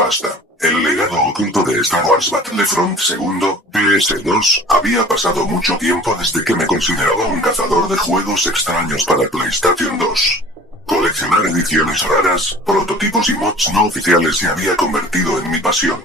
creepypasta. El legado oculto de Star Wars Battlefront 2, PS2, había pasado mucho tiempo desde que me consideraba un cazador de juegos extraños para PlayStation 2. Coleccionar ediciones raras, prototipos y mods no oficiales se había convertido en mi pasión.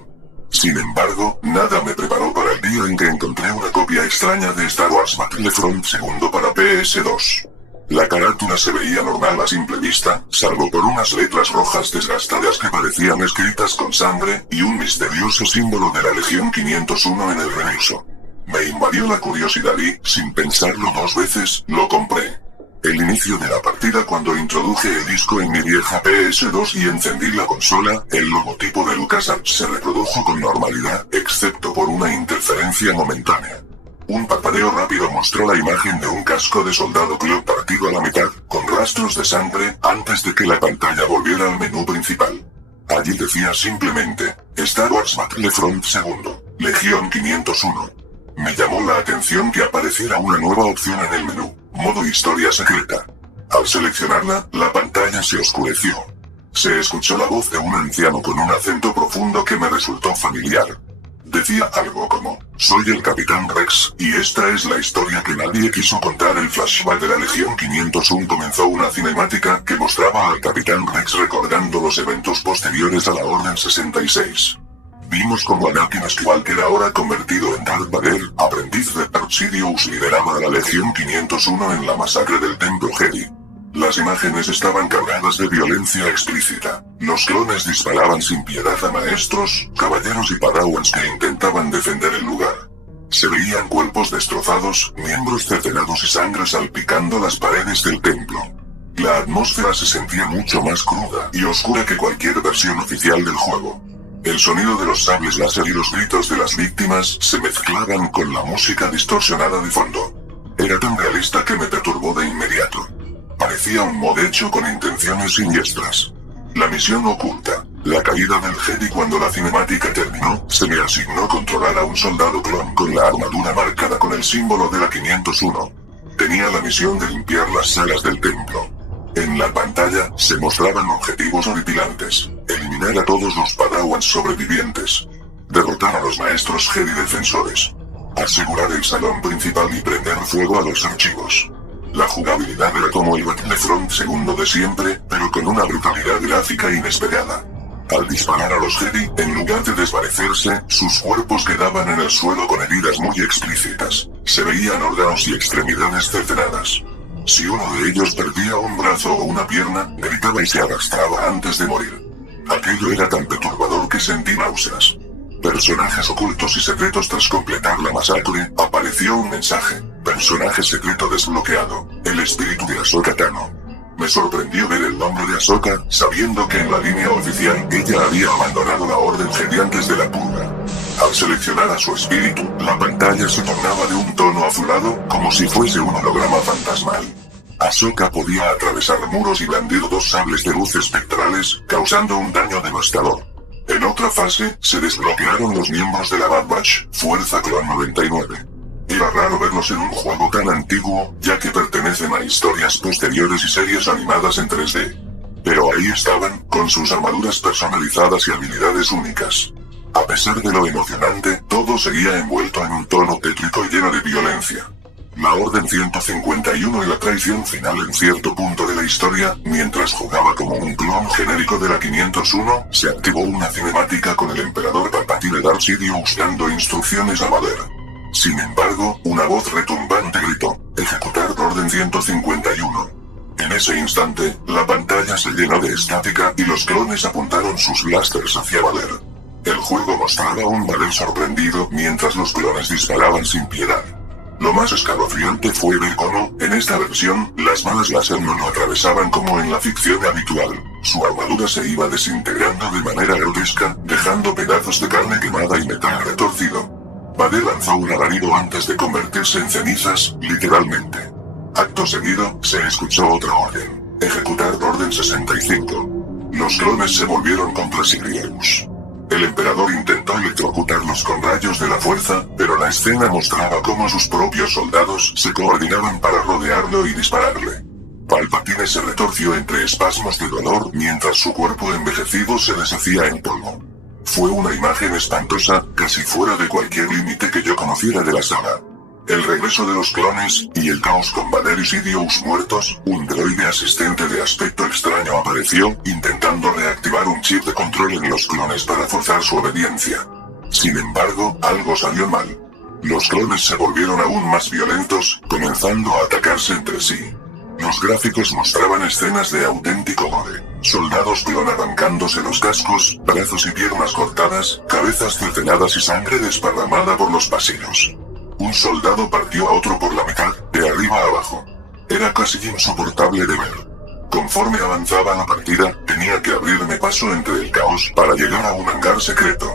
Sin embargo, nada me preparó para el día en que encontré una copia extraña de Star Wars Battlefront 2 para PS2. La carátula se veía normal a simple vista, salvo por unas letras rojas desgastadas que parecían escritas con sangre, y un misterioso símbolo de la Legión 501 en el reverso. Me invadió la curiosidad y, sin pensarlo dos veces, lo compré. El inicio de la partida cuando introduje el disco en mi vieja PS2 y encendí la consola, el logotipo de LucasArts se reprodujo con normalidad, excepto por una interferencia momentánea. Un parpadeo rápido mostró la imagen de un casco de soldado Clone partido a la mitad, con rastros de sangre, antes de que la pantalla volviera al menú principal. Allí decía simplemente, Star Wars Battlefront 2, Legión 501. Me llamó la atención que apareciera una nueva opción en el menú, modo historia secreta. Al seleccionarla, la pantalla se oscureció. Se escuchó la voz de un anciano con un acento profundo que me resultó familiar. Decía algo como, soy el Capitán Rex, y esta es la historia que nadie quiso contar. El flashback de la Legión 501 comenzó una cinemática que mostraba al Capitán Rex recordando los eventos posteriores a la Orden 66. Vimos como Anakin Skywalker, ahora convertido en Darth Vader, aprendiz de Darth Sidious, lideraba a la Legión 501 en la masacre del Templo Jedi. Las imágenes estaban cargadas de violencia explícita. Los clones disparaban sin piedad a maestros, caballeros y padawans que intentaban defender el lugar. Se veían cuerpos destrozados, miembros cercenados y sangre salpicando las paredes del templo. La atmósfera se sentía mucho más cruda y oscura que cualquier versión oficial del juego. El sonido de los sables láser y los gritos de las víctimas se mezclaban con la música distorsionada de fondo. Era tan realista que me perturbó de inmediato. Parecía un mod hecho con intenciones siniestras. La misión oculta, la caída del Jedi. Cuando la cinemática terminó, se me asignó controlar a un soldado clon con la armadura marcada con el símbolo de la 501. Tenía la misión de limpiar las salas del templo. En la pantalla, se mostraban objetivos horripilantes. Eliminar a todos los padawans sobrevivientes. Derrotar a los maestros Jedi defensores. Asegurar el salón principal y prender fuego a los archivos. La jugabilidad era como el Battlefront 2 de siempre, pero con una brutalidad gráfica inesperada. Al disparar a los Jedi, en lugar de desvanecerse, sus cuerpos quedaban en el suelo con heridas muy explícitas. Se veían órganos y extremidades cercenadas. Si uno de ellos perdía un brazo o una pierna, gritaba y se arrastraba antes de morir. Aquello era tan perturbador que sentí náuseas. Personajes ocultos y secretos. Tras completar la masacre, apareció un mensaje. Personaje secreto desbloqueado. El espíritu de Ahsoka Tano. Me sorprendió ver el nombre de Ahsoka, sabiendo que en la línea oficial ella había abandonado la Orden Jedi antes de la purga. Al seleccionar a su espíritu, la pantalla se tornaba de un tono azulado, como si fuese un holograma fantasmal. Ahsoka podía atravesar muros y blandir dos sables de luz espectrales, causando un daño devastador. En otra fase, se desbloquearon los miembros de la Bad Batch, Fuerza Clon 99. Era raro verlos en un juego tan antiguo, ya que pertenecen a historias posteriores y series animadas en 3D. Pero ahí estaban, con sus armaduras personalizadas y habilidades únicas. A pesar de lo emocionante, todo seguía envuelto en un tono tétrico y lleno de violencia. La Orden 151 y la traición final. En cierto punto de la historia, mientras jugaba como un clon genérico de la 501, se activó una cinemática con el Emperador Palpatine Darth Sidious dando instrucciones a Vader. Sin embargo, una voz retumbante gritó, ejecutar Orden 151. En ese instante, la pantalla se llenó de estática y los clones apuntaron sus blasters hacia Vader. El juego mostraba un Vader sorprendido mientras los clones disparaban sin piedad. Lo más escalofriante fue ver cómo, en esta versión, las balas láser no lo atravesaban como en la ficción habitual. Su armadura se iba desintegrando de manera grotesca, dejando pedazos de carne quemada y metal retorcido. Vader lanzó un alarido antes de convertirse en cenizas, literalmente. Acto seguido, se escuchó otra orden. Ejecutar Orden 65. Los clones se volvieron contra Sidious. El emperador intentó electrocutarlos con rayos de la fuerza, pero la escena mostraba cómo sus propios soldados se coordinaban para rodearlo y dispararle. Palpatine se retorció entre espasmos de dolor mientras su cuerpo envejecido se deshacía en polvo. Fue una imagen espantosa, casi fuera de cualquier límite que yo conociera de la saga. El regreso de los clones, y el caos con Vader y Sidious muertos, un droide asistente de aspecto extraño apareció, intentando reactivar un chip de control en los clones para forzar su obediencia. Sin embargo, algo salió mal. Los clones se volvieron aún más violentos, comenzando a atacarse entre sí. Los gráficos mostraban escenas de auténtico gore. Soldados clon arrancándose los cascos, brazos y piernas cortadas, cabezas cercenadas y sangre desparramada por los pasillos. Un soldado partió a otro por la mitad, de arriba a abajo. Era casi insoportable de ver. Conforme avanzaba la partida, tenía que abrirme paso entre el caos para llegar a un hangar secreto.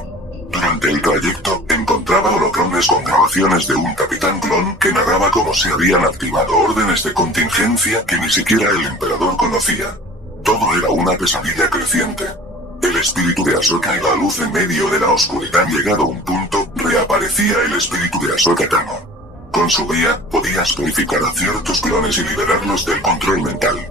Durante el trayecto, encontraba holocrones con grabaciones de un capitán clon que narraba cómo se habían activado órdenes de contingencia que ni siquiera el emperador conocía. Todo era una pesadilla creciente. El espíritu de Ahsoka y la luz en medio de la oscuridad. Llegado a un punto, reaparecía el espíritu de Ahsoka Tano. Con su guía, podías purificar a ciertos clones y liberarlos del control mental.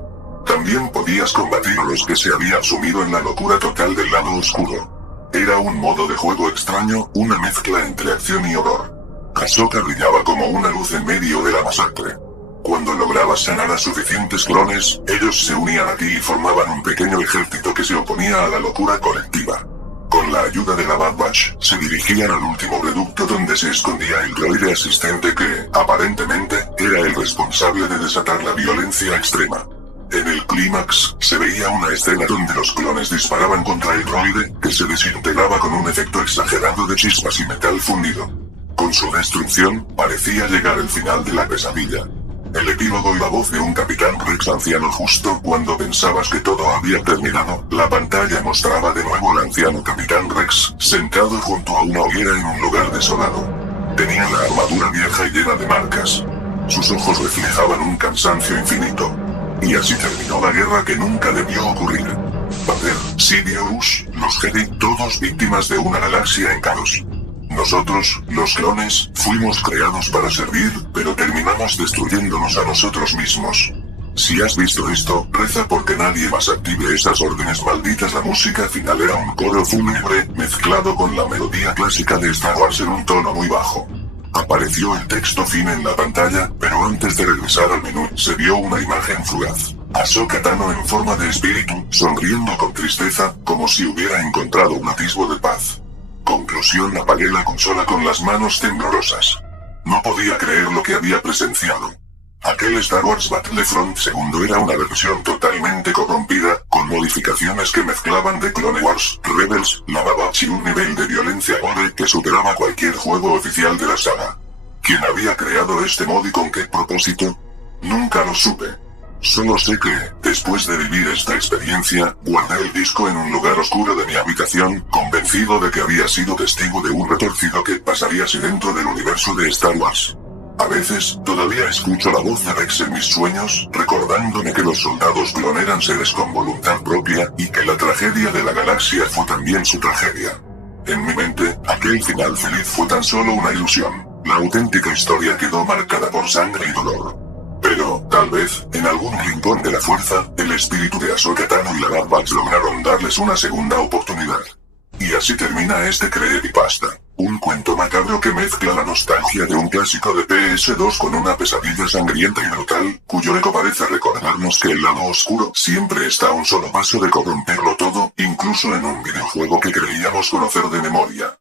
También podías combatir a los que se habían sumido en la locura total del lado oscuro. Era un modo de juego extraño, una mezcla entre acción y horror. Ahsoka brillaba como una luz en medio de la masacre. Cuando lograbas sanar a suficientes clones, ellos se unían a ti y formaban un pequeño ejército que se oponía a la locura colectiva. Con la ayuda de la Bad Batch, se dirigían al último reducto donde se escondía el droide asistente que, aparentemente, era el responsable de desatar la violencia extrema. En el clímax, se veía una escena donde los clones disparaban contra el droide, que se desintegraba con un efecto exagerado de chispas y metal fundido. Con su destrucción, parecía llegar el final de la pesadilla. El epílogo y la voz de un Capitán Rex anciano. Justo cuando pensabas que todo había terminado, la pantalla mostraba de nuevo al anciano Capitán Rex, sentado junto a una hoguera en un lugar desolado. Tenía la armadura vieja y llena de marcas. Sus ojos reflejaban un cansancio infinito. Y así terminó la guerra que nunca debió ocurrir. Vader, Sidious, los Jedi, todos víctimas de una galaxia en caos. Nosotros, los clones, fuimos creados para servir, pero terminamos destruyéndonos a nosotros mismos. Si has visto esto, reza porque nadie más active esas órdenes malditas. La música final era un coro fúnebre, mezclado con la melodía clásica de Star Wars en un tono muy bajo. Apareció el texto fin en la pantalla, pero antes de regresar al menú, se vio una imagen fugaz. Ahsoka Tano en forma de espíritu, sonriendo con tristeza, como si hubiera encontrado un atisbo de paz. Conclusión: apagué la consola con las manos temblorosas. No podía creer lo que había presenciado. Aquel Star Wars Battlefront II era una versión totalmente corrompida, con modificaciones que mezclaban The Clone Wars, Rebels, la Bad Batch y un nivel de violencia gore que superaba cualquier juego oficial de la saga. ¿Quién había creado este mod y con qué propósito? Nunca lo supe. Solo sé que, después de vivir esta experiencia, guardé el disco en un lugar oscuro de mi habitación, convencido de que había sido testigo de un retorcido que pasaría así dentro del universo de Star Wars. A veces, todavía escucho la voz de Rex en mis sueños, recordándome que los soldados clon eran seres con voluntad propia, y que la tragedia de la galaxia fue también su tragedia. En mi mente, aquel final feliz fue tan solo una ilusión. La auténtica historia quedó marcada por sangre y dolor. Pero, tal vez, en algún rincón de la fuerza, el espíritu de Ahsoka Tano y la Bad Batch lograron darles una segunda oportunidad. Y así termina este creepypasta. Un cuento macabro que mezcla la nostalgia de un clásico de PS2 con una pesadilla sangrienta y brutal, cuyo eco parece recordarnos que el lado oscuro siempre está a un solo paso de corromperlo todo, incluso en un videojuego que creíamos conocer de memoria.